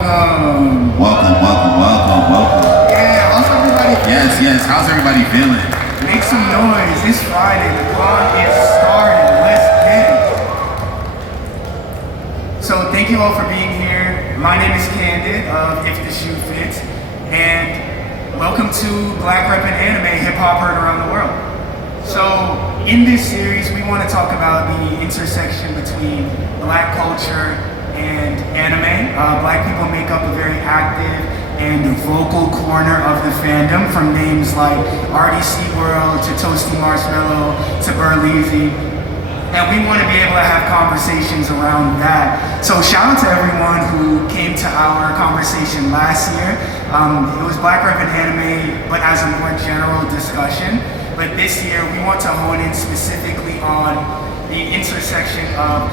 Welcome. Yeah, how's everybody feeling? Yes, how's everybody feeling? Make some noise. It's Friday. The vlog is started. Let's get it. So thank you all for being here. My name is Candid of If the Shoe Fits, and welcome to Black Rep and Anime Hip Hop Heard Around the World. So in this series, we want to talk about the intersection between Black culture and anime. Black people make up a very active and vocal corner of the fandom, from names like RDC World to Toasty Marshmallow to Burleezy. And we want to be able to have conversations around that. So shout out to everyone who came to our conversation last year. It was Black Rep and Anime, but as a more general discussion. But this year we want to hone in specifically on the intersection of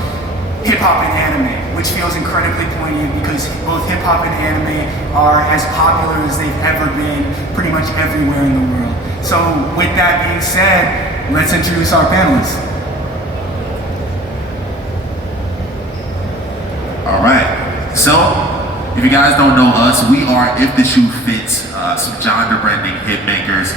hip-hop and anime, which feels incredibly poignant because both hip-hop and anime are as popular as they've ever been pretty much everywhere in the world. So with that being said, let's introduce our panelists. All right, so if you guys don't know us, we are If the Shoe Fits, some genre-bending hit makers.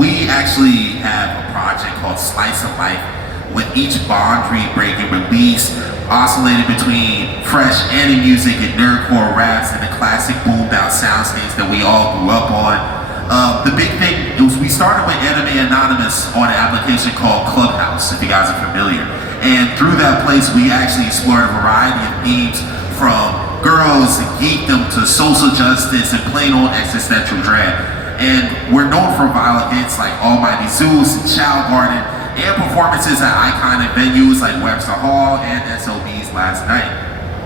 We actually have a project called Slice of Life, with each boundary-breaking release oscillated between fresh AnimeNYC and nerdcore raps and the classic boom-down soundscapes that we all grew up on. The big thing was we started with AnimeNYC on an application called Clubhouse, if you guys are familiar. And through that place, we actually explored a variety of themes, from girls and geekdom to social justice and plain old existential dread. And we're known for violent hits like Almighty Zeus and Child Garden, and performances at iconic venues like Webster Hall and SOB's Last Night,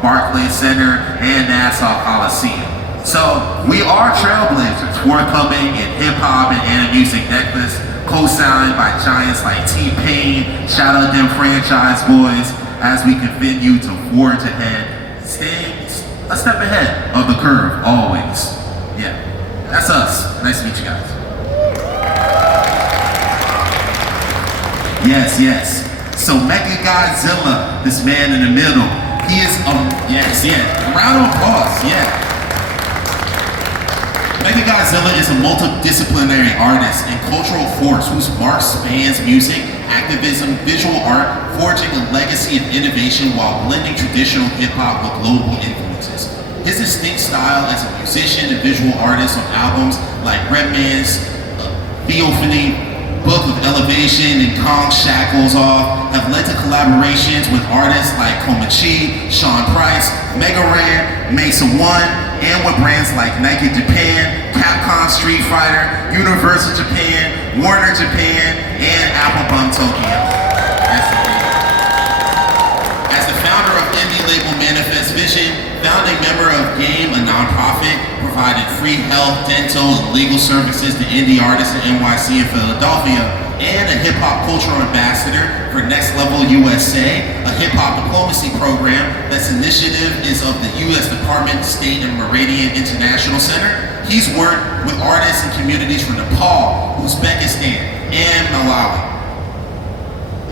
Barclays Center, and Nassau Coliseum. So we are trailblazers, forthcoming in hip-hop and AnimeNYC necklace, co-signed by giants like T-Pain. Shout out them franchise boys as we continue to forge ahead, staying a step ahead of the curve, always. Yeah, that's us. Nice to meet you guys. Yes. So Mecca Godzilla, this man in the middle, he is, a round of applause, yeah. Mecca Godzilla is a multidisciplinary artist and cultural force whose mark spans music, activism, visual art, forging a legacy of innovation while blending traditional hip-hop with global influences. His distinct style as a musician and visual artist on albums like Redman's Theophany, Book of Elevation, and Kong Shackles Off have led to collaborations with artists like Komachi, Sean Price, Mega Rare, Mesa One, and with brands like Nike Japan, Capcom Street Fighter, Universal Japan, Warner Japan, and Applebum Tokyo. As the founder of indie label Manifest Vision, founding member of Game, a nonprofit, provided free health, dental, and legal services to indie artists in NYC and Philadelphia, and a hip-hop cultural ambassador for Next Level USA, a hip-hop diplomacy program that's initiative is of the U.S. Department of State and Meridian International Center. He's worked with artists and communities from Nepal, Uzbekistan, and Malawi.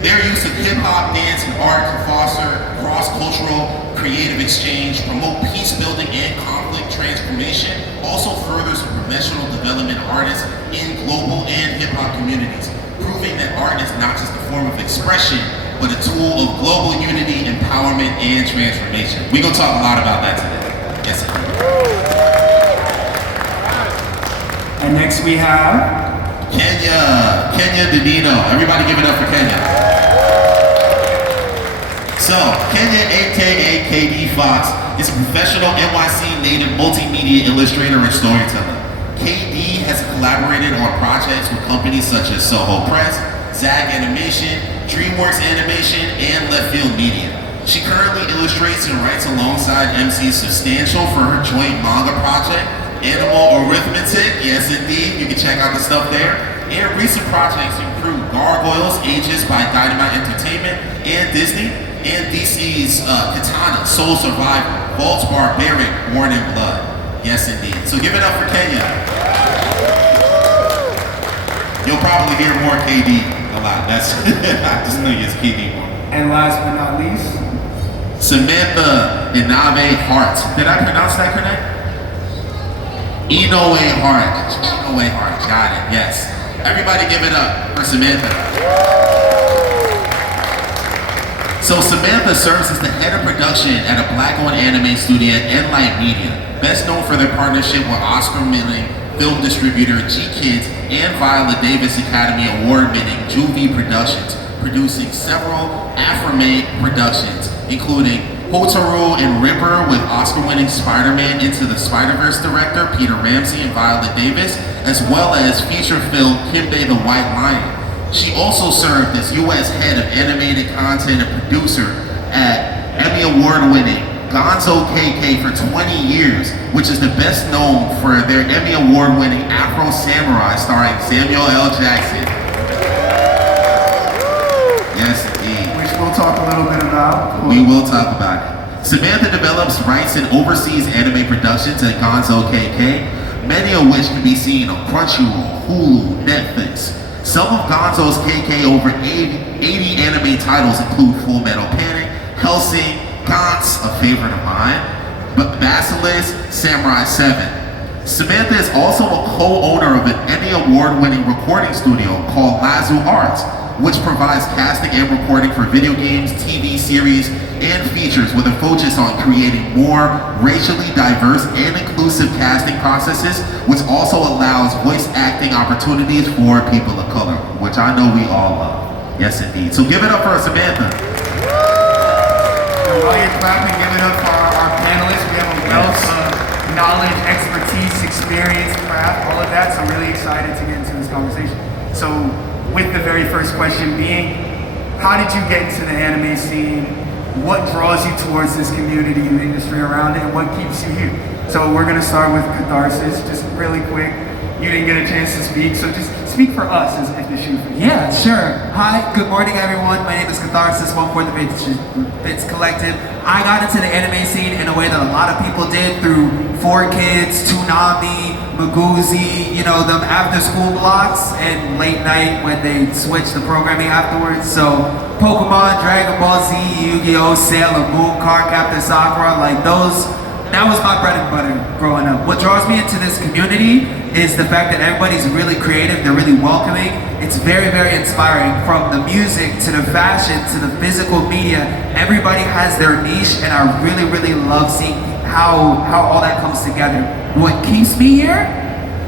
Their use of hip-hop, dance, and art to foster cross-cultural creative exchange, promote peace building and conflict transformation, also furthers professional development of artists in global and hip-hop communities, proving that art is not just a form of expression, but a tool of global unity, empowerment, and transformation. We're gonna talk a lot about that today. Yes, sir. And next we have Kenya Danino. Everybody give it up for Kenya. So, Kenya, aka KD Fox, is a professional NYC native multimedia illustrator and storyteller. KD has collaborated on projects with companies such as Soho Press, Zag Animation, DreamWorks Animation, and Left Field Media. She currently illustrates and writes alongside MC Substantial for her joint manga project, Animal Arithmetic. Yes, indeed, you can check out the stuff there. And recent projects include Gargoyles, Ages by Dynamite Entertainment and Disney, and DC's Katana, Soul Survivor, Vault's Barbaric, Born in Blood. Yes, indeed. So give it up for Kenya. You'll probably hear more KD a lot. That's I just know it's KD more. And last but not least, Samantha Inabe Hart. Did I pronounce that correct? Inoue Hart. Inoue Hart. Got it. Yes. Everybody give it up for Samantha. So Samantha serves as the head of production at a black-owned anime studio, AnimeNYC Media, best known for their partnership with Oscar-winning film distributor G-Kids and Viola Davis Academy Award-winning Juvie Productions, producing several Afro-made productions, including Hotaru and Ripper with Oscar-winning Spider-Man Into the Spider-Verse director Peter Ramsey and Viola Davis, as well as feature film Kimbe the White Lion. She also served as U.S. head of animated content and producer at Emmy Award-winning Gonzo KK for 20 years, which is the best known for their Emmy Award-winning Afro Samurai starring Samuel L. Jackson. Yes, indeed. Which we'll talk a little bit about. We will talk about it. Samantha develops, writes, and oversees anime productions at Gonzo KK, many of which can be seen on Crunchyroll, Hulu, Netflix. Some of Gonzo's KK over 80 anime titles include Full Metal Panic, Hellsing, Gantz, a favorite of mine, but Basilisk, Samurai 7. Samantha is also a co-owner of an Emmy Award-winning recording studio called Lazu Arts, which provides casting and recording for video games, TV series, and features with a focus on creating more racially diverse and inclusive casting processes, which also allows voice acting opportunities for people of color, which I know we all love. Yes, indeed. So give it up for Samantha. And while you're clapping, give it up for our panelists. We have a wealth of knowledge, expertise, experience, craft, all of that. So I'm really excited to get into this conversation. So with the very first question being, how did you get into the anime scene? What draws you towards this community and the industry around it, and what keeps you here? So we're gonna start with Catharsis, just really quick. You didn't get a chance to speak, so just speak for us as if the shoe fits. Yeah, sure. Hi, good morning everyone. My name is Catharsis, one for the Bits Collective. I got into the anime scene in a way that a lot of people did through 4Kids, Toonami, Maguzi, you know, them after school blocks and late night when they switched the programming afterwards. So Pokemon, Dragon Ball Z, Yu-Gi-Oh, Sailor Moon, Cardcaptor Sakura, like those, that was my bread and butter growing up. What draws me into this community is the fact that everybody's really creative, they're really welcoming. It's very, very inspiring. From the music to the fashion to the physical media, everybody has their niche, and I really, really love seeing how all that comes together. What keeps me here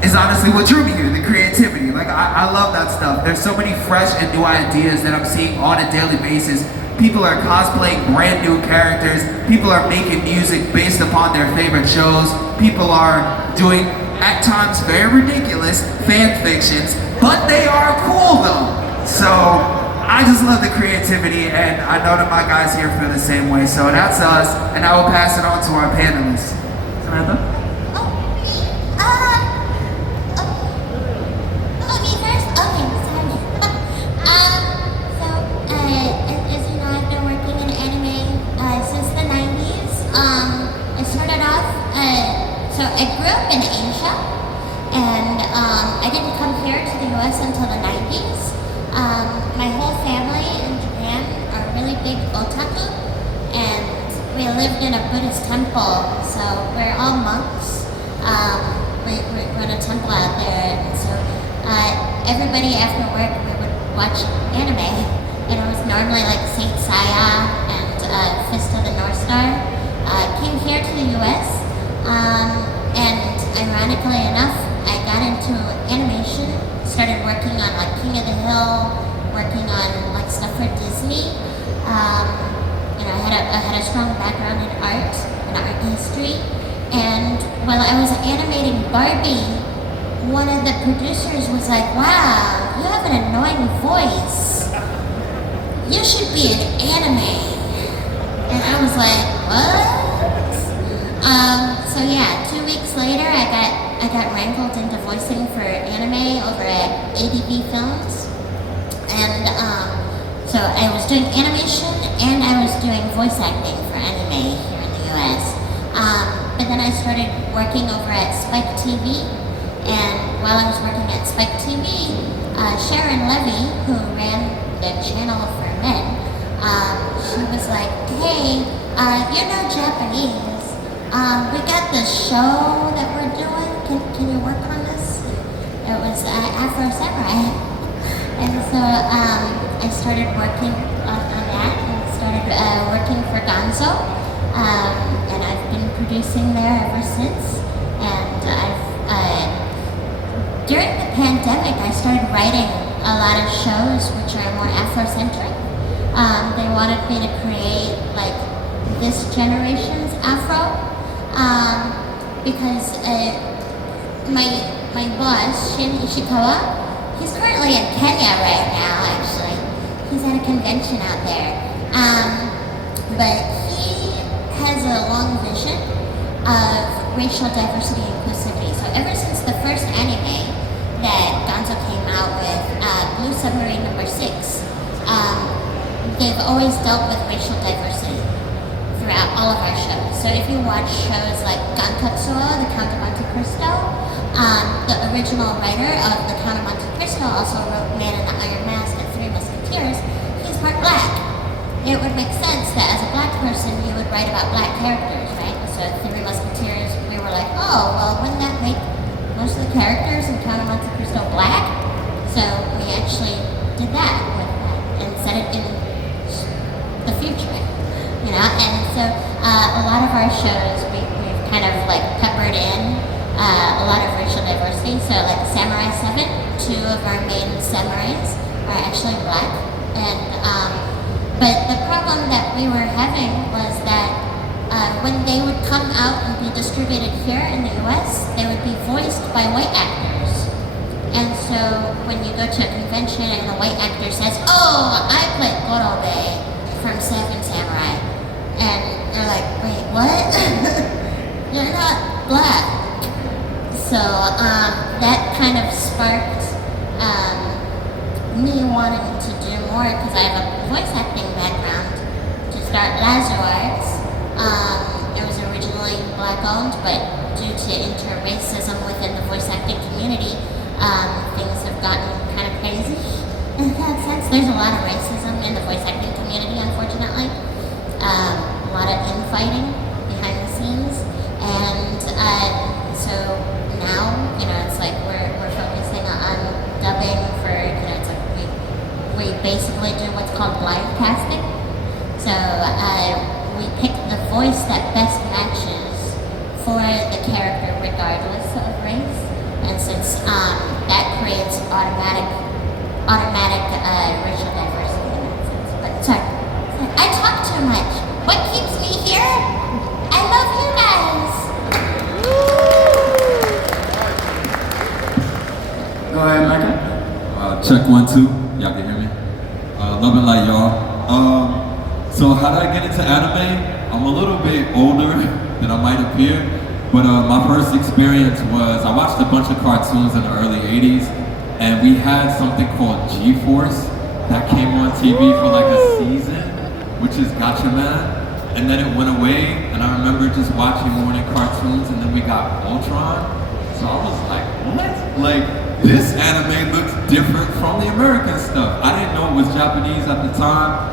is honestly what drew me here, the creativity. Like I love that stuff. There's so many fresh and new ideas that I'm seeing on a daily basis. People are cosplaying brand new characters. People are making music based upon their favorite shows. People are doing, at times, very ridiculous fan fictions, but they are cool though. So I just love the creativity, and I know that my guys here feel the same way. So that's us, and I will pass it on to our panelists. Samantha? I grew up in Asia, and I didn't come here to the US until the 90s. My whole family in Japan are really big otaku, and we lived in a Buddhist temple, so we're all monks. We run a temple out there, and so everybody after work we would watch anime, and it was normally like Saint Seiya and Fist of the North Star. Came here to the US. And ironically enough, I got into animation, started working on like King of the Hill, working on like stuff for Disney. You know, I had a strong background in art and art history. And while I was animating Barbie, one of the producers was like, "Wow, you have an annoying voice. You should be in anime." And I was like, "What?" So yeah, 2 weeks later, I got wrangled into voicing for anime over at ADV Films, and so I was doing animation and I was doing voice acting for anime here in the US. But then I started working over at Spike TV, and while I was working at Spike TV, Sharon Levy, who ran the channel for men, she was like, "Hey, You know Japanese. We got the show that we're doing. Can you work on this? It was Afro Samurai. And so I started working on that and started working for Gonzo. And I've been producing there ever since. And during the pandemic, I started writing a lot of shows which are more Afrocentric. They wanted me to create like this generation's Afro because my boss, Shin Ishikawa, he's currently in Kenya right now actually. He's at a convention out there. But he has a long vision of racial diversity and inclusivity. So ever since the first anime that Gonzo came out with, Blue Submarine number 6, they've always dealt with racial diversity throughout all of our shows. So if you watch shows like Gankatsuo, The Count of Monte Cristo, the original writer of The Count of Monte Cristo also wrote Man in the Iron Mask and Three Musketeers. He's part black. It would make sense that as a black person you would write about black characters, right? So Three Musketeers, we were like, oh, well, wouldn't that make most of the characters in Count of Monte Cristo black? So we actually did that with that and set it in the future, you know? And so a lot of our shows, we've kind of like peppered in a lot of racial diversity. So like Samurai 7, 2 of our main samurais are actually black. And but the problem that we were having was that when they would come out and be distributed here in the US, they would be voiced by white actors. And so when you go to a convention and the white actor says, oh, I played Gorobe from Seven Samurai. And you're like, wait, what? You're not black. So that kind of sparked me wanting to do more because I have a voice acting background to start Lazo Arts. It was originally black owned, but due to inter-racism within the voice acting community, things have gotten kind of crazy in that sense. There's a lot of racism in the voice acting community, unfortunately. A lot of infighting behind the scenes. And so now, you know, it's like we're focusing on dubbing for, you know, it's like we basically do what's called blind casting. So we pick the voice that best matches for the character regardless of race. And since that creates automatic racial diversity in that sense. But sorry, I talk too much. What keeps me here? I love you guys. Go ahead, Mecca. Check 1, 2. Y'all can hear me? Love and light, y'all. So how did I get into anime? I'm a little bit older than I might appear, but my first experience was I watched a bunch of cartoons in the early 80s, and we had something called G-Force that came on TV for like a season, which is Gotcha Man. And then it went away, and I remember just watching morning cartoons, and then we got Ultron. So I was like, what? Like, this anime looks different from the American stuff. I didn't know it was Japanese at the time.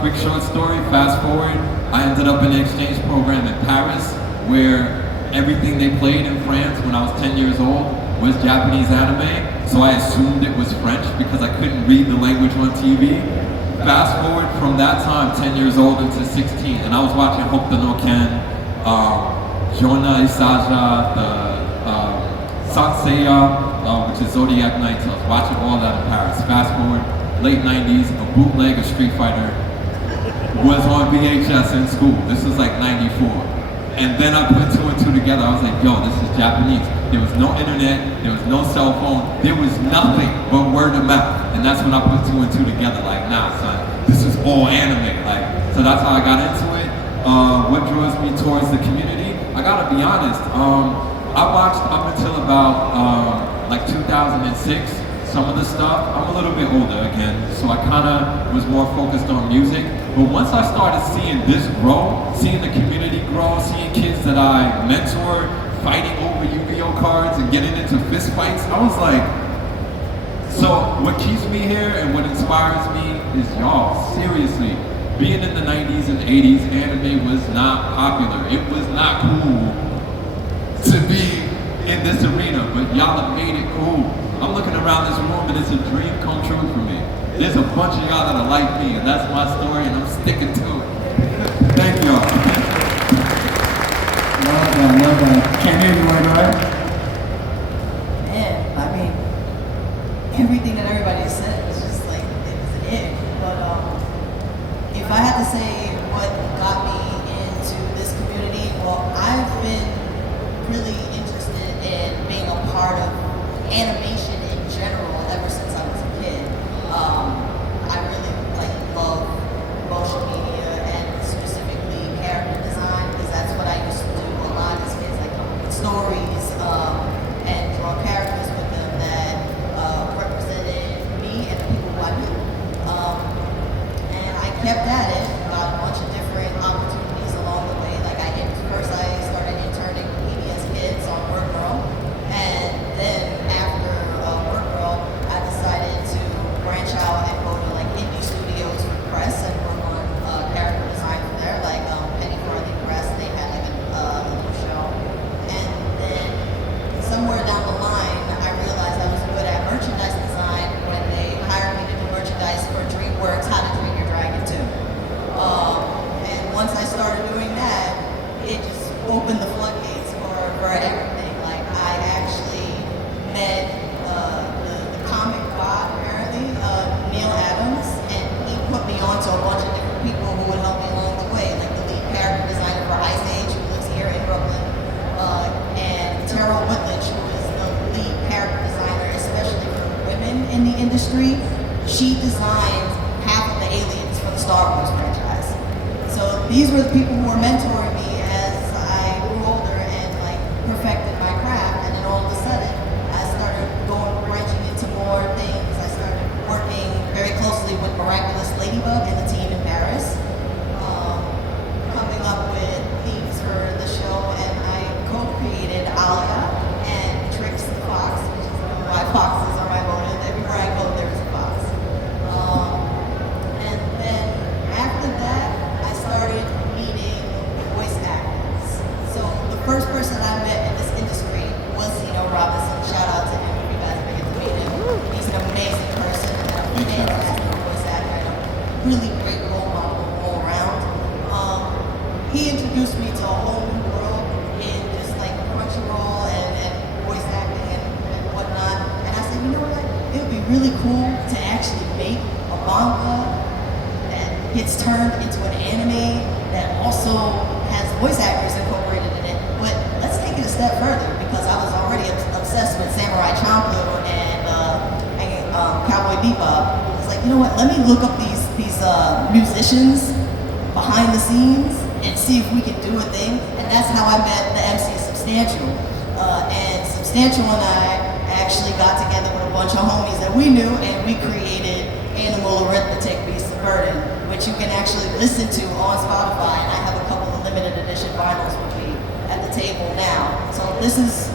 Quick short story, fast forward, I ended up in an exchange program in Paris where everything they played in France when I was 10 years old was Japanese anime. So I assumed it was French because I couldn't read the language on TV. Fast forward from that time, 10 years old into 16, and I was watching Hokuto no Ken, Jona Isaja, the Sanseiya, which is Zodiac Knights. I was watching all that in Paris. Fast forward, late 90s, a bootleg of Street Fighter was on VHS in school. This was like 94. And then I put 2 and 2 together. I was like, yo, this is Japanese. There was no internet, there was no cell phone, there was nothing but word of mouth. And that's when I put 2 and 2 together, like, nah, son, this is all anime. Like, so that's how I got into it. What draws me towards the community? I gotta be honest, I watched up until about like 2006, some of the stuff. I'm a little bit older again, so I kinda was more focused on music. But once I started seeing this grow, seeing the community grow, seeing kids that I mentor fighting over Yu-Gi-Oh cards and getting into fist fights, I was like, so what keeps me here and what inspires me is y'all, seriously. being in the 90s and 80s, anime was not popular. It was not cool to be in this arena, but y'all have made it cool. I'm looking around this room and it's a dream come true for me. There's a bunch of y'all that are like me, and that's my story, and I'm sticking to it. Thank y'all. Love that. Candy, you want to go ahead? Man, I mean, everything that everybody said was just like, it was it. But if I had to say what got me into this community, well, I've been really interested in being a part of animation in general ever since I was a kid. I really love motion media and specifically character design because that's what I used to do a lot as kids, like come up with stories and draw characters with them that represented me and the people who I knew. And I kept at it, got a bunch of different opportunities along the way. First I started interning with PBS Kids on Word Girl, and then after Word Girl, I decided to branch out and go to indie studios for press and work on character design from there, like Penny Farthing Press. They had a little show, and then somewhere down the line, I realized I was good at merchandise design when they hired me to do merchandise for DreamWorks How to Train Your Dragon 2. And once I started doing that, it just opened the floodgates for everything. Like I actually met the comic god apparently, Neil Adams, and he put me on to a bunch of different people who would help me along the way, like the lead character designer for Ice Age, who lives here in Brooklyn, and Tara Woodledge, who is the lead character designer, especially for women in the industry. She designed half of the aliens for the Star Wars franchise. So these were the people who were mentoring me as I grew older and perfected my craft. And then all of a sudden, I started branching into more things. I started working very closely with Miraculous Ladybug and the team in Paris, coming up with themes for the show. And I co-created Alia and Trix the Fox, which is why foxes are my motive. Everywhere I go, there's a fox. And then after that, I started meeting voice actors. So the first person I met in this industry was Zeno Robinson. Shout out to him if you guys ever get to meet him. He's an amazing person and a fantastic voice actor and a really great role model all around. He introduced me to a whole new world in just Crunchyroll and voice acting and whatnot. And I said, you know what? It would be really cool to actually make a manga that gets turned into an anime that also has voice actors incorporated in it. But let's take it a step further because I was already obsessed with Samurai Champloo and Cowboy Bebop. It's like, you know what? Let me look up these musicians behind the scenes and see if we can do a thing. And that's how I met the MC Substantial. And Substantial and I actually got together with a bunch of homies that we knew, and we created Animal Arithmetic Beast of Burden, which you can actually listen to on Spotify. And I have a couple of limited edition vinyls with me at the table now. So this is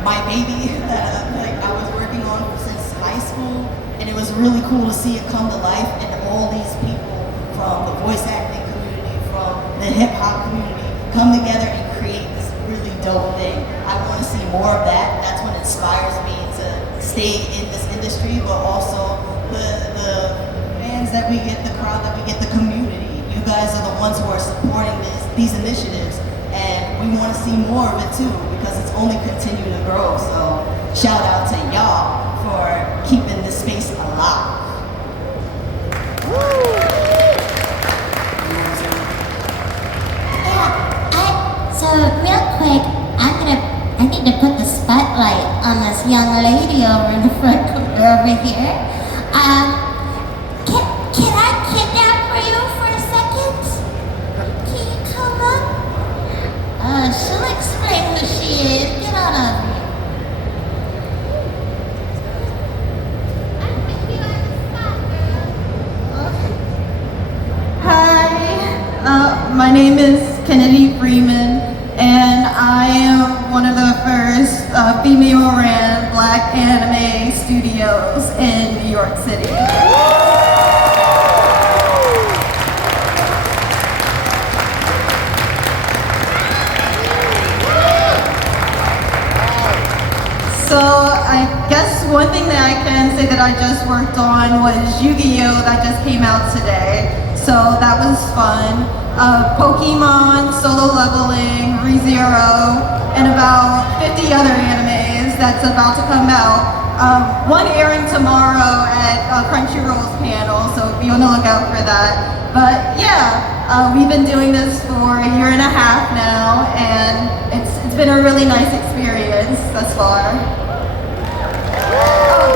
my baby that I was working on since high school, and it was really cool to see it come to life, and all these people from the voice acting community, from the hip hop community, come together and create this really dope thing. I want to see more of that. That's what inspires me to stay in this industry, but also the fans that we get, the crowd that we get, the community. You guys are the ones who are supporting these initiatives, and we want to see more of it too, because it's only continue to grow. So shout out to y'all for keeping this space alive. So real quick, I need to put the spotlight on this young lady over in the front corner over here. Can I kidnap for you for a second? Can you come up? She'll explain who she is. Get on up here. Hi, my name is Kennedy Freeman, and I am one of the first female-ran Black anime studios in New York City. So I guess one thing that I can say that I just worked on was Yu-Gi-Oh! That just came out today. So that was fun. Pokemon, Solo Leveling, ReZero, and about 50 other animes that's about to come out. One airing tomorrow at Crunchyroll's panel, so be on the lookout for that. But yeah, we've been doing this for a year and a half now, and it's been a really nice experience thus far.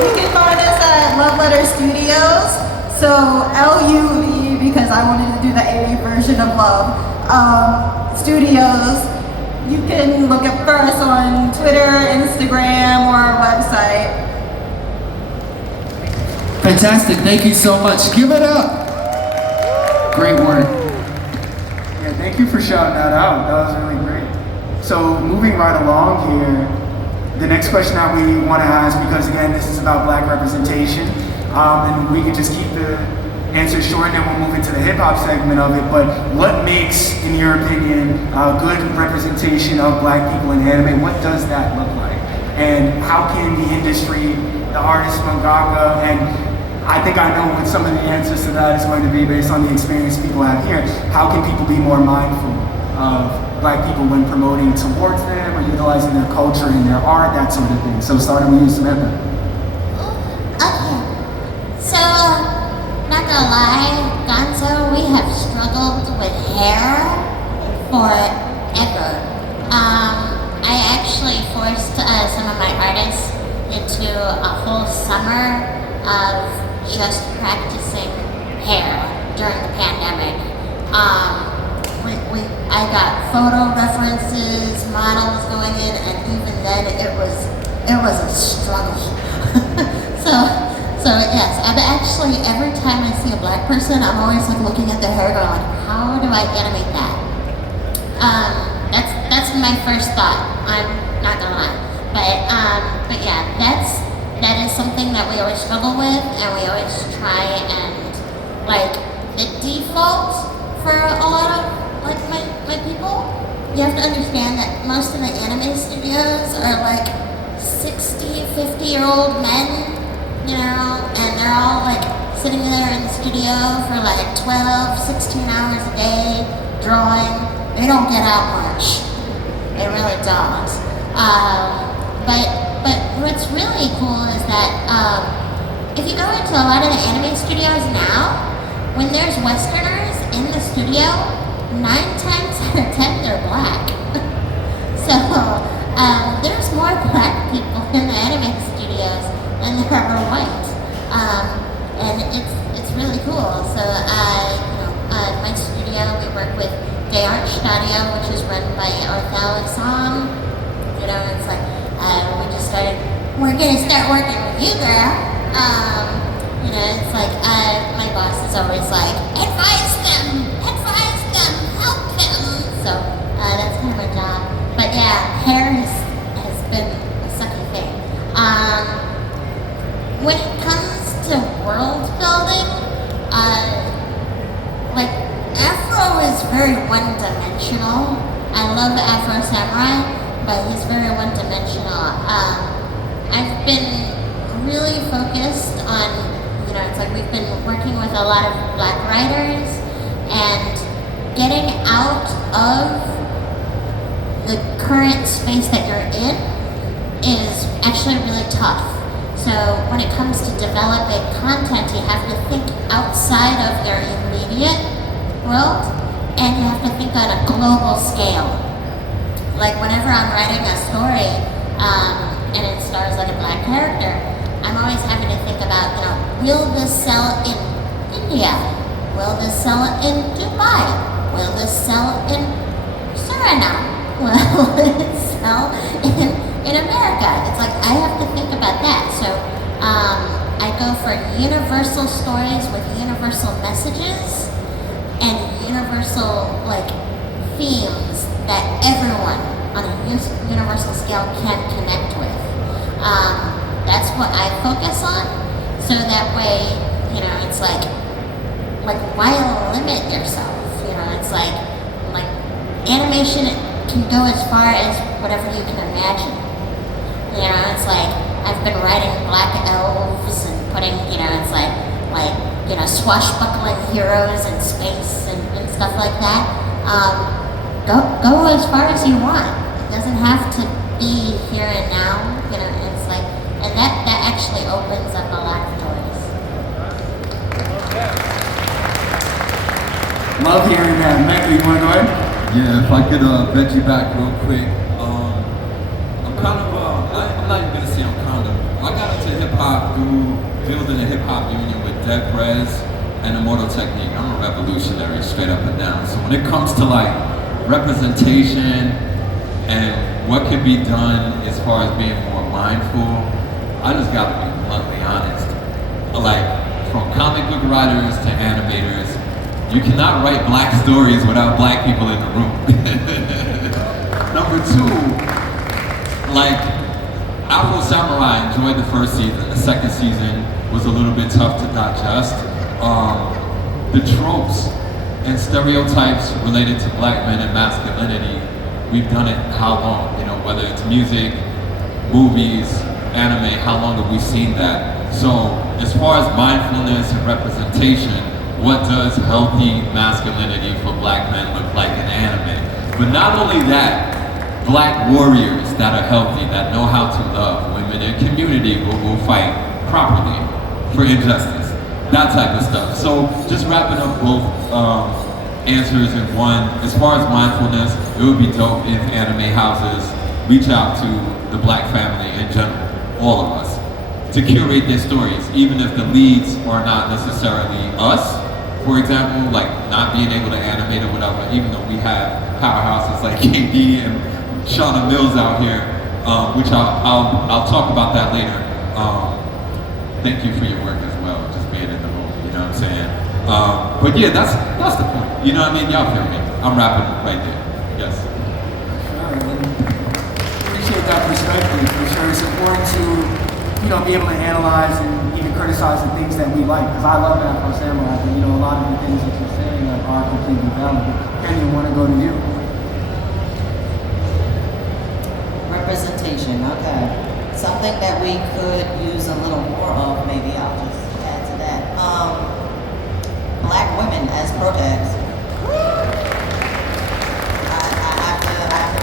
You can find us at Love Letter Studios, so LUV because I wanted to do the A version of Love. Studios. You can look up for us on Twitter, Instagram, or our website. Fantastic, thank you so much. Give it up. Great work. Yeah, thank you for shouting that out. That was really great. So moving right along here, the next question that we want to ask, because again, this is about Black representation, and we can just keep the answer short and then we'll move into the hip hop segment of it, but what makes, in your opinion, a good representation of Black people in anime? What does that look like? And how can the industry, the artist, mangaka, and I think I know what some of the answers to that is going to be based on the experience people have here. How can people be more mindful of Black people when promoting towards them or utilizing their culture and their art, that sort of thing? So starting with you, Samantha. Okay. So, not gonna lie, Gonzo, we have struggled with hair forever. I actually forced some of my artists into a whole summer of just practicing hair during the pandemic. I got photo references, models going in, and even then it was a struggle. So yes, I'm actually, every time I see a Black person, I'm always like looking at their hair going like, how do I animate that? That's my first thought, I'm not gonna lie. But yeah, that is something that we always struggle with, and we always try and, like, the default for a lot of, like, my people, you have to understand that most of the anime studios are like 60, 50-year-old men, you know, and they're all like sitting there in the studio for like 12, 16 hours a day, drawing. They don't get out much. They really don't. But what's really cool is that if you go into a lot of the anime studios now, when there's Westerners in the studio, 9 times out of 10 they're Black. So there's more Black people in the anime studios than there are white, and it's really cool. So my studio, we work with Gay Art Studio, which is run by Orthel Exam. You know, it's like we just started. We're gonna start working with you, girl. You know, it's like my boss is always like, advise them, help them. So that's kind of my job. But yeah, hair has been a sucky thing. When it comes to world building, like Afro is very one-dimensional. I love Afro Samurai, but he's very one-dimensional. I've been really focused on, you know, it's like we've been working with a lot of Black writers and getting out of the current space that you're in is actually really tough. So when it comes to developing content, you have to think outside of your immediate world, and you have to think on a global scale. Like whenever I'm writing a story, and it stars like a Black character, I'm always having to think about, you know, will this sell in India? Will this sell in Dubai? Will this sell in Suriname? Will it sell in America? It's like I have to think about that. So I go for universal stories with universal messages and universal like themes that everyone on a universal scale can connect with. That's what I focus on. So that way, you know, it's like why limit yourself? You know, it's like animation can go as far as whatever you can imagine. You know, it's it's like I've been writing black elves and putting, it's like swashbuckling heroes in space and stuff like that. Go as far as you want. It doesn't have to be here and now. It's like, and that actually opens up a lot of doors. Love hearing that. Mecca, you want to go ahead? Yeah, if I could bet you back real quick. I'm kind of, I'm not even gonna say I'm kind of. I got into hip hop through building a hip hop union with Dev Rez and Immortal Technique. I'm a revolutionary, straight up and down. So when it comes to like representation and what could be done as far as being more mindful, I just gotta be bluntly honest. Like, from comic book writers to animators, you cannot write black stories without black people in the room. Number two, like, Afro Samurai enjoyed the first season. The second season was a little bit tough to digest. The tropes and stereotypes related to black men and masculinity, we've done it how long? Whether it's music, movies, anime, how long have we seen that? So as far as mindfulness and representation, what does healthy masculinity for black men look like in anime? But not only that, black warriors that are healthy, that know how to love women in community will fight properly for injustice, that type of stuff. So just wrapping up both answers in one, as far as mindfulness, it would be dope if anime houses reach out to the black family in general, all of us, to curate their stories, even if the leads are not necessarily us. For example, like not being able to animate or whatever, even though we have powerhouses like KD and Shauna Mills out here, which I'll talk about that later. Thank you for your work as well, just being in the room, you know what I'm saying? But yeah, that's the point. You know what I mean? Y'all feel me? I'm rapping right there. Yes. Appreciate that perspective. For sure, it's important to be able to analyze and even criticize the things that we like. Because I love Afro Samurai, but a lot of the things that you're saying are completely valid. Kenny, want to go to you? Representation, okay. Something that we could use a little more of, maybe I'll just add to that. Black women as protagonists. I have to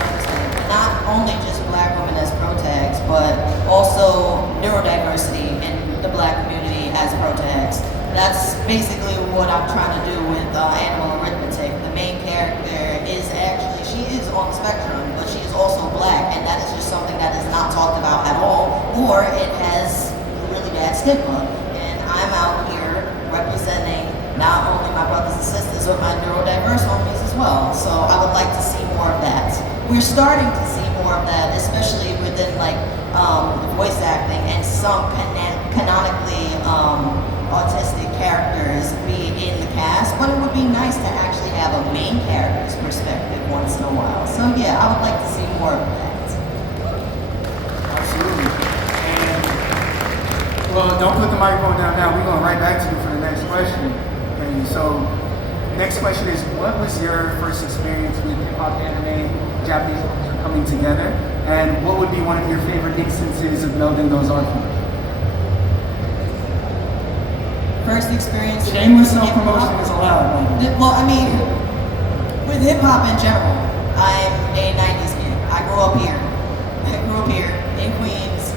understand. Not only just black women as protagonists, but also neurodiversity in the black community as protagonists. That's basically what I'm trying to do with Animal Arithmetic. The main character is actually, she is on the spectrum, but she is also black, and that is just something that is not talked about at all, or it has really bad stigma. And I'm out here representing not only my brothers and sisters, but my neurodiverse homies as well. So I would like to see more of that. We're starting to see more of that, especially within voice acting and some canonically autistic characters be in the cast, but it would be nice to actually have a main character's perspective once in a while. So yeah, I would like to see more of that. Absolutely. And, well, don't put the microphone down now. We're going right back to you for the next question. And so, next question is, what was your first experience with hip-hop, anime, Japanese culture coming together? And what would be one of your favorite instances of melding those art forms? First experience. Shameless self-promotion is allowed. Well, I mean, with hip hop in general, I'm a 90s kid. I grew up here. In Queens.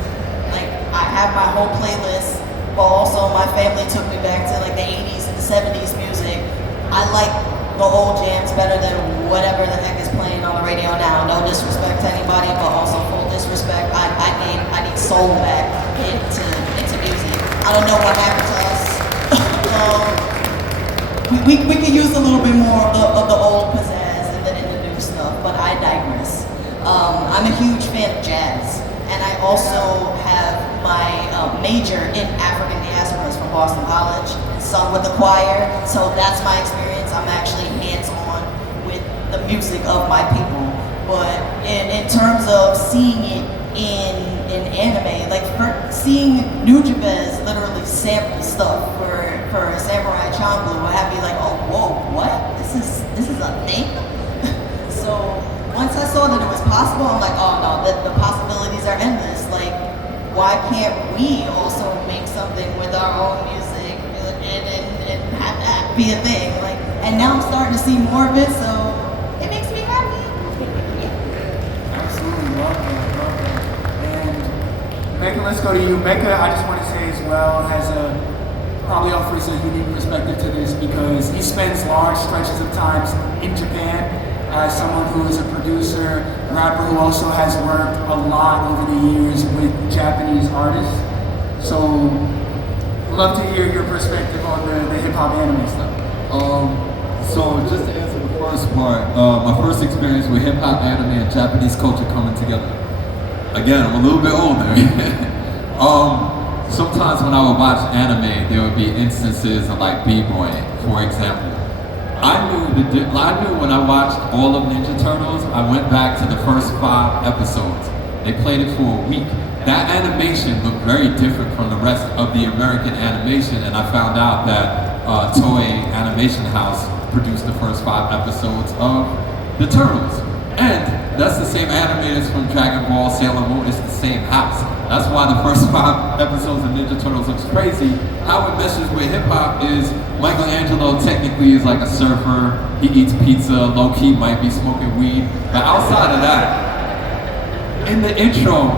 Like, I have my whole playlist, but also my family took me back to like the 80s and the 70s music. I like the old jams better than whatever the heck is playing on the radio now. No disrespect to anybody, but also full disrespect. I need soul back into music. I don't know what happened to us. We could use a little bit more of the old pizzazz in the new stuff, but I digress. I'm a huge fan of jazz, and I also have my major in African diasporas from Boston College, sung with the choir, so that's my experience. I'm actually hands-on with the music of my people. But in terms of seeing it in anime, like seeing Nujabes literally sample stuff for Samurai Champloo, I have to be like, oh, whoa, what? This is a thing? So once I saw that it was possible, I'm like, oh no, the possibilities are endless. Like, why can't we also make something with our own music and have that be a thing? Like, and now I'm starting to see more of it, so it makes me happy. Absolutely, love that. And Mecca, let's go to you. Mecca, I just want to say as well, probably offers a unique perspective to this because he spends large stretches of times in Japan as someone who is a producer, rapper who also has worked a lot over the years with Japanese artists. So, love to hear your perspective on the hip-hop anime stuff. So just to answer the first part, my first experience with hip-hop, anime, and Japanese culture coming together. Again, I'm a little bit older. Sometimes when I would watch anime, there would be instances of like b-boying, for example. I knew when I watched all of Ninja Turtles, I went back to the first 5 episodes. They played it for a week. That animation looked very different from the rest of the American animation, and I found out that Toei Animation House produced the first 5 episodes of the Turtles. And that's the same animators from Dragon Ball, Sailor Moon, it's the same house. That's why the first 5 episodes of Ninja Turtles looks crazy. How it meshes with hip hop is Michelangelo technically is like a surfer, he eats pizza, low-key might be smoking weed, but outside of that, in the intro,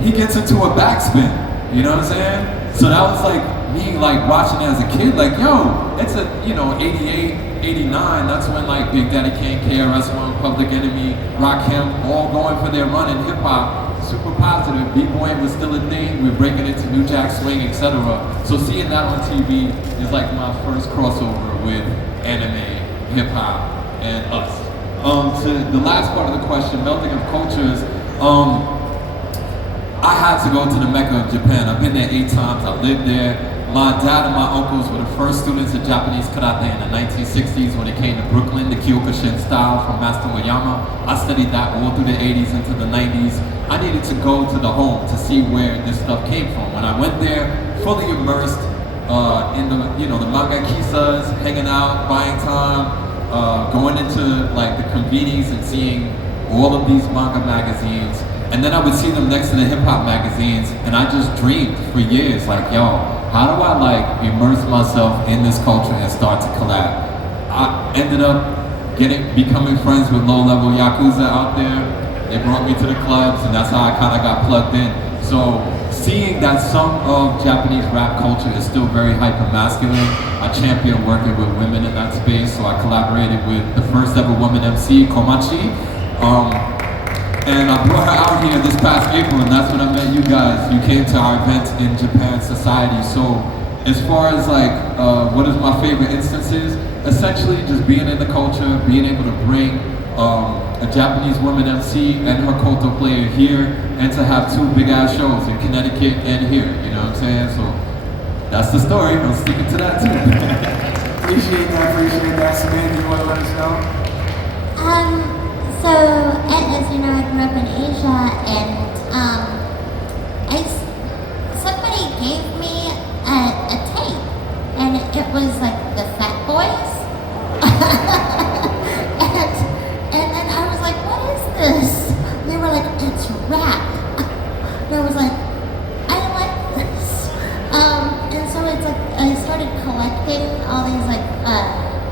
he gets into a backspin, you know what I'm saying? So that was like me like watching as a kid, like yo, it's a, 88, 89, that's when like Big Daddy Kane, KRS-One, Public Enemy, Rakim, all going for their run in hip hop. Super positive, b-boying was still a thing, we're breaking into New Jack Swing, etc. So seeing that on TV is like my first crossover with anime, hip hop, and us. To the last part of the question, melting of cultures, I had to go to the Mecca of Japan. I've been there 8 times, I lived there. My dad and my uncles were the first students of Japanese karate in the 1960s when it came to Brooklyn, the Kyokushin style from Master Oyama. I studied that all through the 80s into the 90s. I needed to go to the home to see where this stuff came from. When I went there, fully immersed in the manga kisas, hanging out, buying time, going into like the convenis and seeing all of these manga magazines. And then I would see them next to the hip hop magazines, and I just dreamed for years, like, yo, how do I like immerse myself in this culture and start to collab? I ended up becoming friends with low-level Yakuza out there. They brought me to the clubs, and that's how I kind of got plugged in. So seeing that some of Japanese rap culture is still very hyper-masculine, I champion working with women in that space, so I collaborated with the first ever woman MC, Komachi. And I brought her out here this past April, and that's when I met you guys. You came to our event in Japan Society. So as far as like, what is my favorite instances? Essentially just being in the culture, being able to bring a Japanese woman MC and her koto player here, and to have 2 big ass shows in Connecticut and here, you know what I'm saying? So that's the story, I'm sticking to that too. Appreciate that. Samantha, you want to let us know? So, as you know, I grew up in Asia, and somebody gave me a tape, and it was like the Fat Boys, and then I was like, what is this? They were like, it's rap. And I was like, I like this. And so it's like I started collecting all these like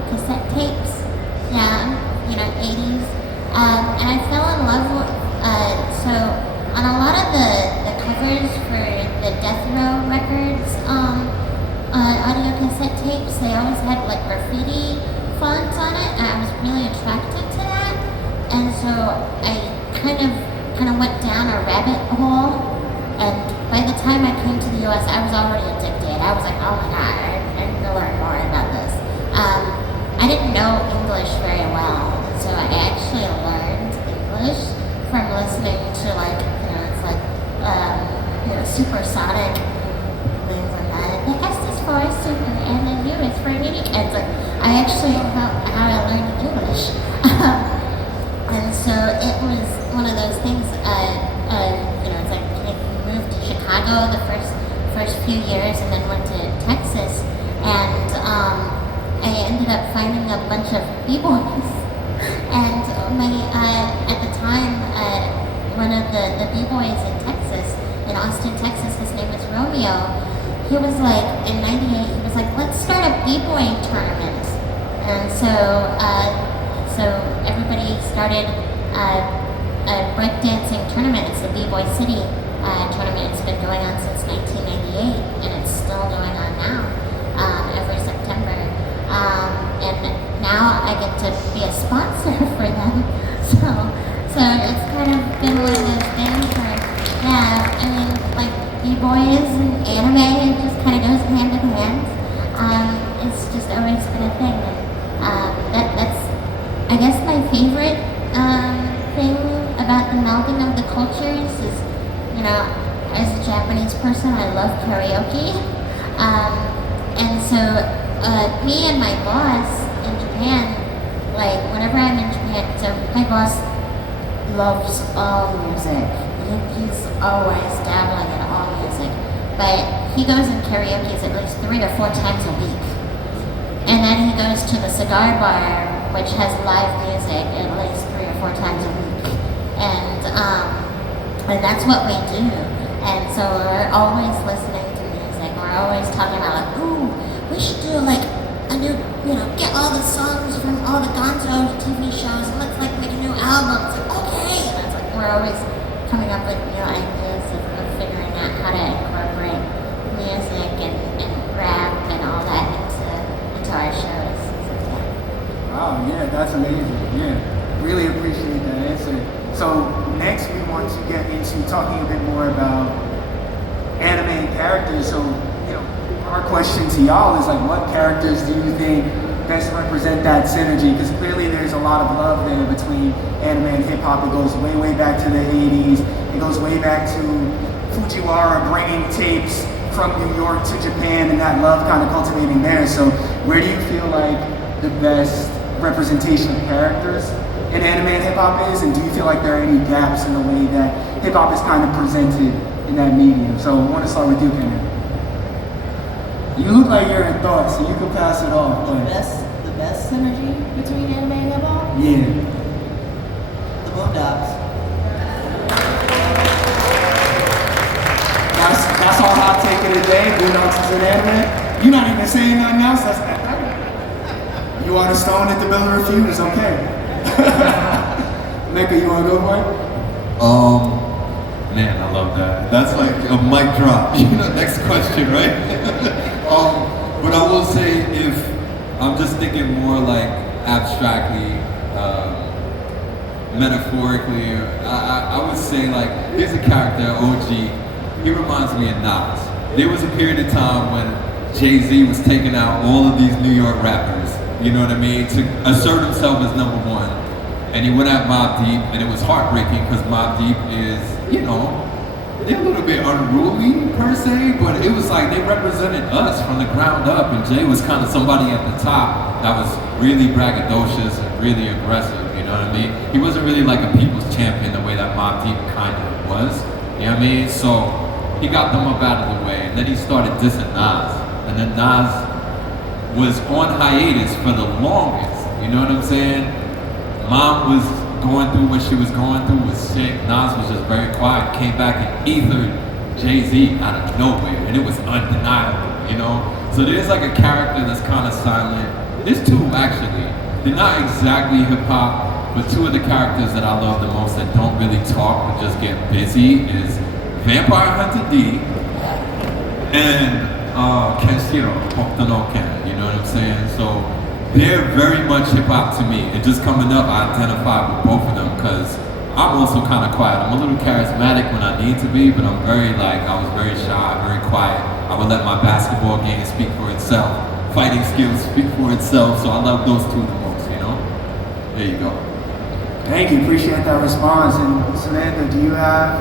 cassette tapes, 80s. And I fell in love with, so on a lot of the covers for the Death Row Records audio cassette tapes, they always had like graffiti fonts on it, and I was really attracted to that. And so I kind of went down a rabbit hole, and by the time I came to the US, I was already addicted. I was like, oh my god, I need to learn more about this. I didn't know English very well, so I actually learned English from listening to it's like supersonic things like that. The S is for super, and the U is for unique. And it's like I actually felt how I learned English, and so it was one of those things. It's like I moved to Chicago the first few years, and then went to Texas, and I ended up finding a bunch of b-boys. And at the time, one of the b-boys in Texas in Austin, Texas. His name is Romeo. He was like, in '98, he was like, let's start a b-boy tournament. And so everybody started a breakdancing tournament. It's the B-Boy City tournament. It's been going on since 1998, and it's still going on now, every September. And now I get to be a sponsor for them. So it's kind of been one of those things where, yeah, I mean, like B-boys and anime, it just kind of goes hand in hand. It's just always been a thing. And that's, I guess, my favorite thing about the melding of the cultures is, you know, as a Japanese person, I love karaoke. And so me and my boss in Japan, like whenever I'm in Japan, so my boss loves all music. He's always dabbling in all music. But he goes in karaoke at least 3 to 4 times a week. And then he goes to the cigar bar, which has live music at least 3 or 4 times a week. And that's what we do. And so we're always listening to music. We're always talking about like, ooh, we should do like a new, you know, get all the songs from all the Gonzo TV shows and let's like make a new album. It's like, okay. And it's like we're always coming up with new ideas of figuring out how to incorporate music and rap and all that into our shows. So, yeah. Wow, yeah, that's amazing. Yeah, really appreciate that answer. So next we want to get into talking a bit more about anime characters. So, you know, our question to y'all is like, what characters do you think best represent that synergy? Because clearly there's a lot of love there between anime and hip hop. It goes way, way back to the 80s. It goes way back to Fujiwara bringing tapes from New York to Japan and that love kind of cultivating there. So where do you feel like the best representation of characters in anime and hip hop is, and do you feel like there are any gaps in the way that hip hop is kind of presented in that medium? So I want to start with you, Kendra. You look like you're in thought, so you can pass it off. The best synergy between anime and hip hop? Yeah. The Boondocks. That's our hot take of the day. Boondocks is an anime. You're not even saying nothing else. You want a stone at the Bella Refute? It's okay. Mecca, you want to go for it? Man, I love that. That's like a mic drop. You know, next question, right? But I will say, if I'm just thinking more like abstractly, metaphorically, I would say like, here's a character, OG. He reminds me of Nas. There was a period of time when Jay-Z was taking out all of these New York rappers, you know what I mean, to assert himself as number one. And he went at Mobb Deep, and it was heartbreaking because Mobb Deep is, you know, they're a little bit unruly per se, but it was like they represented us from the ground up, and Jay was kind of somebody at the top that was really braggadocious and really aggressive, you know what I mean? He wasn't really like a people's champion the way that Mobb Deep kind of was, you know what I mean? So he got them up out of the way, and then he started dissing Nas, and then Nas was on hiatus for the longest, you know what I'm saying? Mom was going through what she was going through, was sick. Nas was just very quiet, came back and ethered Jay-Z out of nowhere, and it was undeniable, you know? So there's like a character that's kind of silent. There's two actually. They're not exactly hip-hop, but two of the characters that I love the most that don't really talk but just get busy is Vampire Hunter D and Kenshiro, Hokuto no Ken, you know what I'm saying? So they're very much hip-hop to me, and just coming up, I identify with both of them because I'm also kind of quiet. I'm a little charismatic when I need to be, but I'm very I was very shy, very quiet. I would let my basketball game speak for itself, fighting skills speak for itself, so I love those two the most, you know? There you go. Thank you, appreciate that response. And Samantha, do you have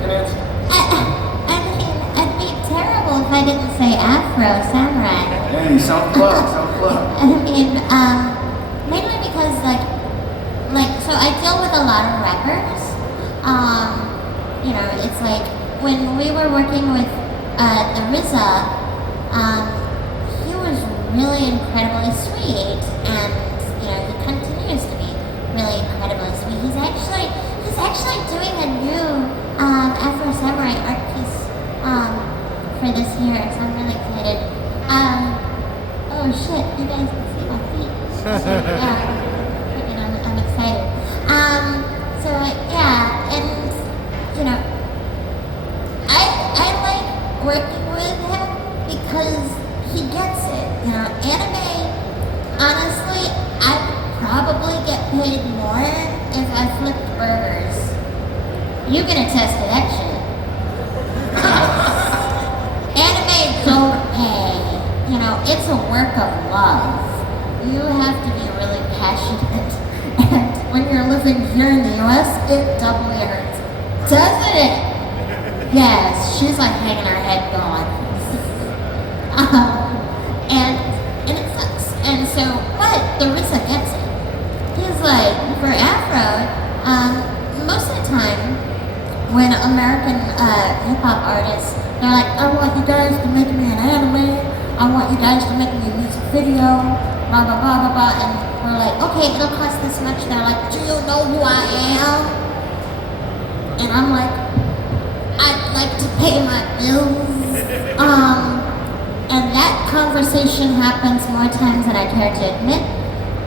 an answer? I'd be terrible if I didn't say Afro Samurai. Hey, self-plug. I mean, mainly because so I deal with a lot of rappers. You know, it's like when we were working with the RZA, he was really incredibly sweet, and you know, he continues to be really incredibly sweet. He's actually doing a new Afro Samurai I'm excited. So yeah, and you know, I like working with him because he gets it. You know, anime. Honestly, I would probably get paid more if I flipped burgers. You can attest to that shit. Anime don't pay. You know, it's a work of love. You have to be really passionate. And when you're living here in the US, it doubly hurts. Doesn't it? Yes, she's like hanging her head going. And it sucks. And so, but the RZA gets it. He's like, for Afro, most of the time, when American hip-hop artists, they're like, I want you guys to make me an anime, I want you guys to make me a music video, blah, blah, blah, blah, blah, and we're like, okay, it'll cost this much. They're like, do you know who I am? And I'm like, I'd like to pay my bills. And that conversation happens more times than I care to admit.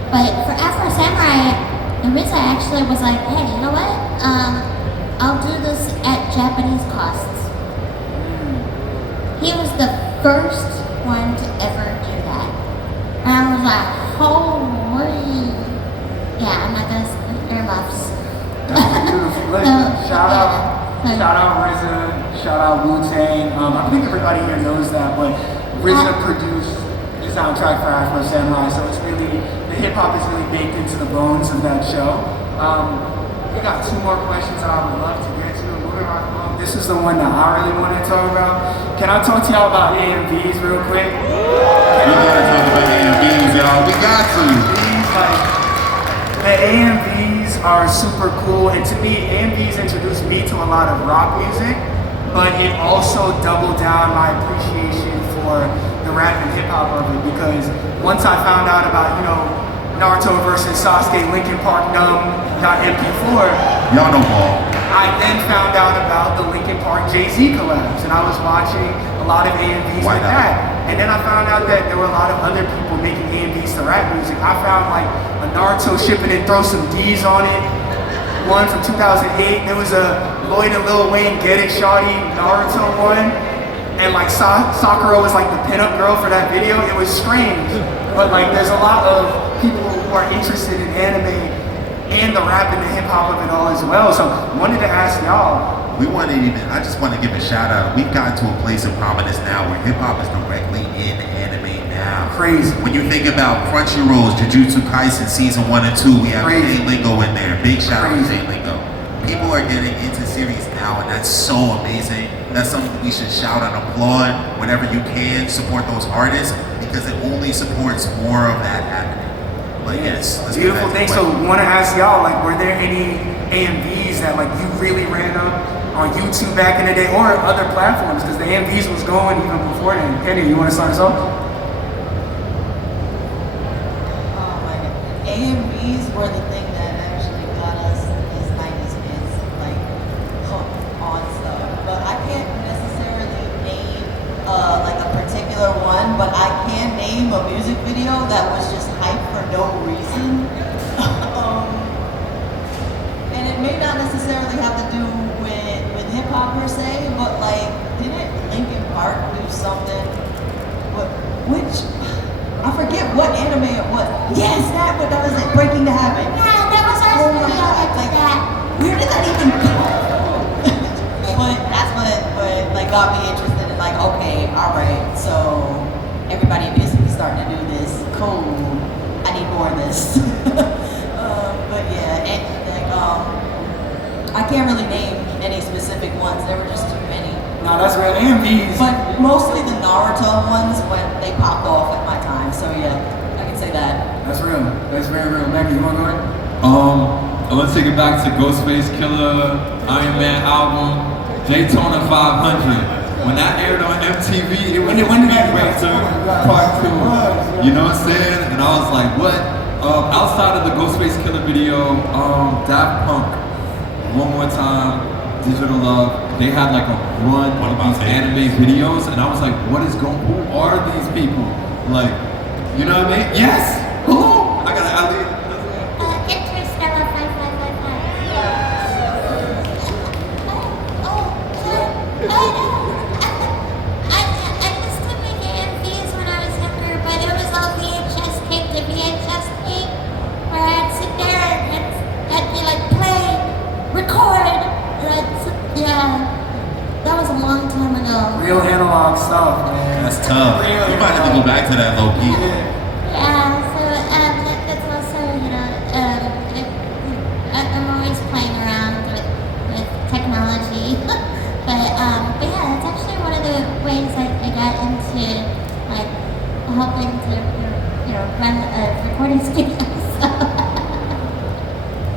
But for Afro Samurai, the RZA actually was like, hey, you know what? I'll do this at Japanese costs. He was the first one to ever do that. And I was like, holy. Yeah, I'm not gonna say earmuffs. That's beautiful. Listen, shout out RZA, shout out Wu-Tang. I think everybody here knows that, but RZA produced the soundtrack for Afro Samurai, so it's really, the hip hop is really baked into the bones of that show. We got two more questions that I would love to get to. This is the one that I really want to talk about. Can I talk to y'all about AMVs real quick? We gotta talk about AMVs, y'all. We got to. The AMVs are super cool, and to me, AMVs introduced me to a lot of rock music, but it also doubled down my appreciation for the rap and hip hop of it, because once I found out about, Naruto versus Sasuke, Linkin Park, MP4. Y'all know Paul. I then found out about the Linkin Park Jay-Z collabs, and I was watching a lot of AMVs Why like not? that. And then I found out that there were a lot of other people making AMVs to rap music. I found like a Naruto shipping and throw some D's on it. One from 2008. There was a Lloyd and Lil Wayne Get It Shawty Naruto one. And like Sakura was like the pinup girl for that video. It was strange. But like there's a lot of people who are interested in anime and the rap and the hip hop of it all as well. So I wanted to ask y'all. I just want to give a shout out. We've gotten to a place of prominence now where hip hop is directly in anime now. Crazy. When you think about Crunchyroll's Jujutsu Kaisen season 1 and 2, we have Crazy. Lingo in there. Big shout out to Crazy. Lingo. People are getting into series now, and that's so amazing. That's something we should shout and applaud whenever you can. Support those artists because it only supports more of that happening. But yes, let's get Beautiful back to thing. the So question. want to ask y'all, like, were there any AMVs that like you really ran up on YouTube back in the day or other platforms? Because the AMVs was going even before then. Kenny, you want to start us off? Oh my god. AMVs were the thing that actually got us as 90s kids, like, hooked on stuff. But I can't necessarily name, like a particular one, but I can name a music video that was just hype for no reason. And it may not necessarily have to do with hip hop per se, but like, didn't Linkin Park do something? Which I forget what anime it was. Yes, that was it. Breaking the Habit. Yeah, that was our Oh my video god! after Like, that. where did that even go? But that's what like got me interested in like, okay, all right, so everybody basically starting to do this. Cool. I need more of this. But yeah, and like I can't really name any specific ones. There were just too many. No, that's real. AMVs. But mostly the Naruto ones when they popped off at my time. So yeah, I can say that. That's real. That's very real. Mecca, you want to go ahead? I want to take it back to Ghostface Killer, Iron Man album, Daytona 500. When that aired on MTV, it was When did that Winter Part 2. You know what I'm saying? And I was like, what? Outside of the Ghostface Killer video, Daft Punk, One More Time, Digital Love, they had like a run of these anime videos, and I was like, who are these people? Like, you know what I mean? Yes! Who? I Yeah, that was a long time ago. Real analog stuff, man. That's tough. Real You might have to go back to that low key. Yeah, so that's also, you know, I'm always playing around with technology. but yeah, that's actually one of the ways I got into, like, helping to, you know, run a recording studio. So.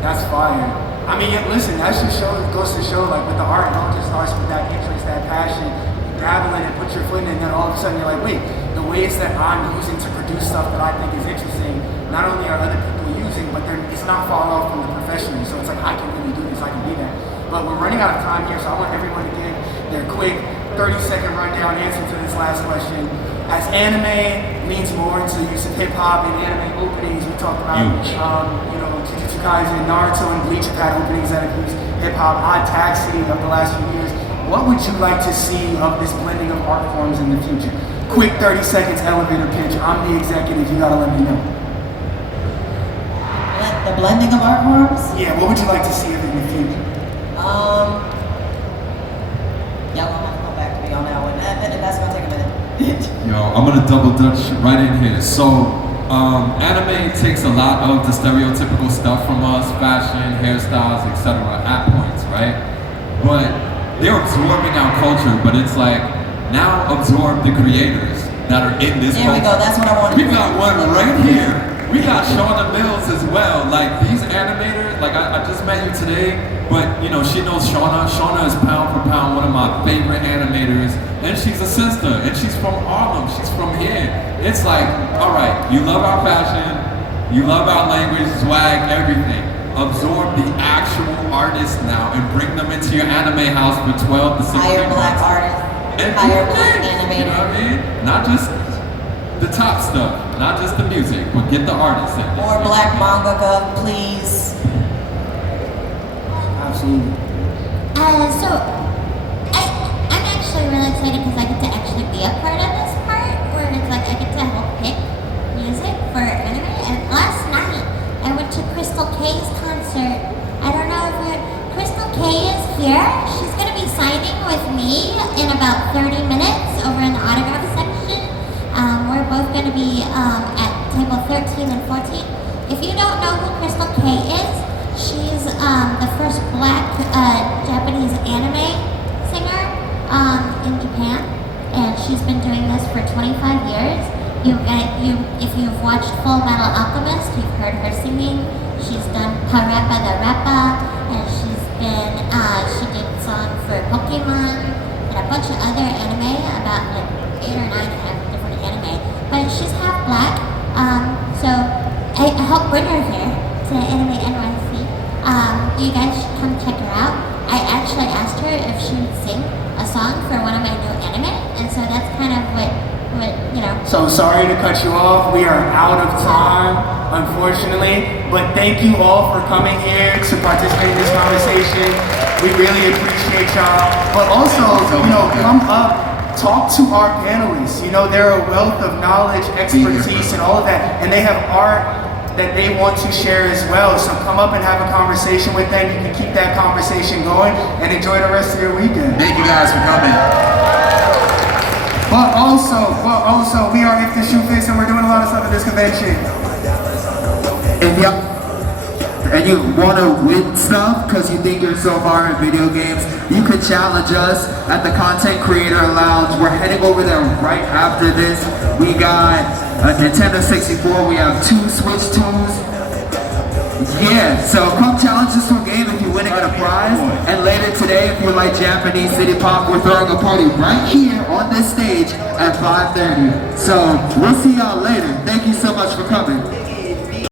That's fire. I mean, listen, that just goes to show, like, with the art, it all just starts with that interest, that passion. You dabble in it, put your foot in it, and then all of a sudden you're like, wait, the ways that I'm using to produce stuff that I think is interesting, not only are other people using, but it's not far off from the professional. So it's like, I can really do this, I can be that. But we're running out of time here, so I want everyone to give their quick 30-second rundown answer to this last question. As anime leans more into the use of hip-hop and anime openings, we talked about, you know, Jujutsu Kaisen, Naruto, and Bleach have had openings that have used hip-hop, Odd Taxi of the last few years. What would you like to see of this blending of art forms in the future? Quick 30 seconds elevator pitch. I'm the executive, you gotta let me know. The blending of art forms? Yeah, what would you like to see of it in the future? Y'all gonna have to come back to me on that one. That's gonna take a minute. Yo, I'm gonna double dutch right in here. So, anime takes a lot of the stereotypical stuff from us, fashion, hairstyles, etc. at points, right? But they're absorbing our culture, but it's like, now absorb the creators that are in this There we culture. go, that's what I wanted. We got one right here. We got Shauna Mills as well. Like, these animators, like, I just met you today, but, you know, she knows Shauna. Shauna is pound for pound one of my favorite animators, and she's a sister, and she's from Harlem. She's from here. It's like, all right, you love our fashion, you love our language, swag, everything. Absorb the actual artists now and bring them into your anime house for 12 to 16 Hire months. black artists, And hire do black things, you animators. know what I mean? Not just the top stuff, not just the music, but get the artists in there. More black mangaka, please. Absolutely. So I'm actually really excited because I get to actually be a part of this part where it's like I get to help pick music for anime. And last night I went to Crystal K's concert. I don't know if Crystal K is here. She's gonna be signing with me in about 30 minutes over in the autograph section. We're both gonna be at table 13 and 14. If you don't know who Crystal K is, she's the first black Japanese anime singer in Japan, and she's been doing this for 25 years. If you've watched Full Metal Alchemist, you've heard her singing. She's done Parappa the Rappa, and she did a song for Pokemon and a bunch of other anime, about like 8 or 9 different anime. But she's half black, so I helped bring her here to AnimeNYC. You guys should come check her out. I actually asked her if she would sing a song for one of my new anime, and so that's kind of what you know. So sorry to cut you off. We are out of time, unfortunately. But thank you all for coming here to participate in this conversation. We really appreciate y'all. But also, you know, come up, talk to our panelists. You know, they're a wealth of knowledge, expertise, and all of that. And they have art that they want to share as well. So come up and have a conversation with them. You can keep that conversation going and enjoy the rest of your weekend. Thank you guys for coming. But also, we are If the Shoe Fits, and we're doing a lot of stuff at this convention. If y'all and you want to win stuff because you think you're so far in video games, you could challenge us at the Content Creator Lounge. We're heading over there right after this. We got a Nintendo 64, we have 2 Switch 2s. Yeah, so come challenge us to a game if you're winning a prize. And later today, if you like Japanese city pop, we're throwing a party right here on this stage at 5:30. So we'll see y'all later. Thank you so much for coming.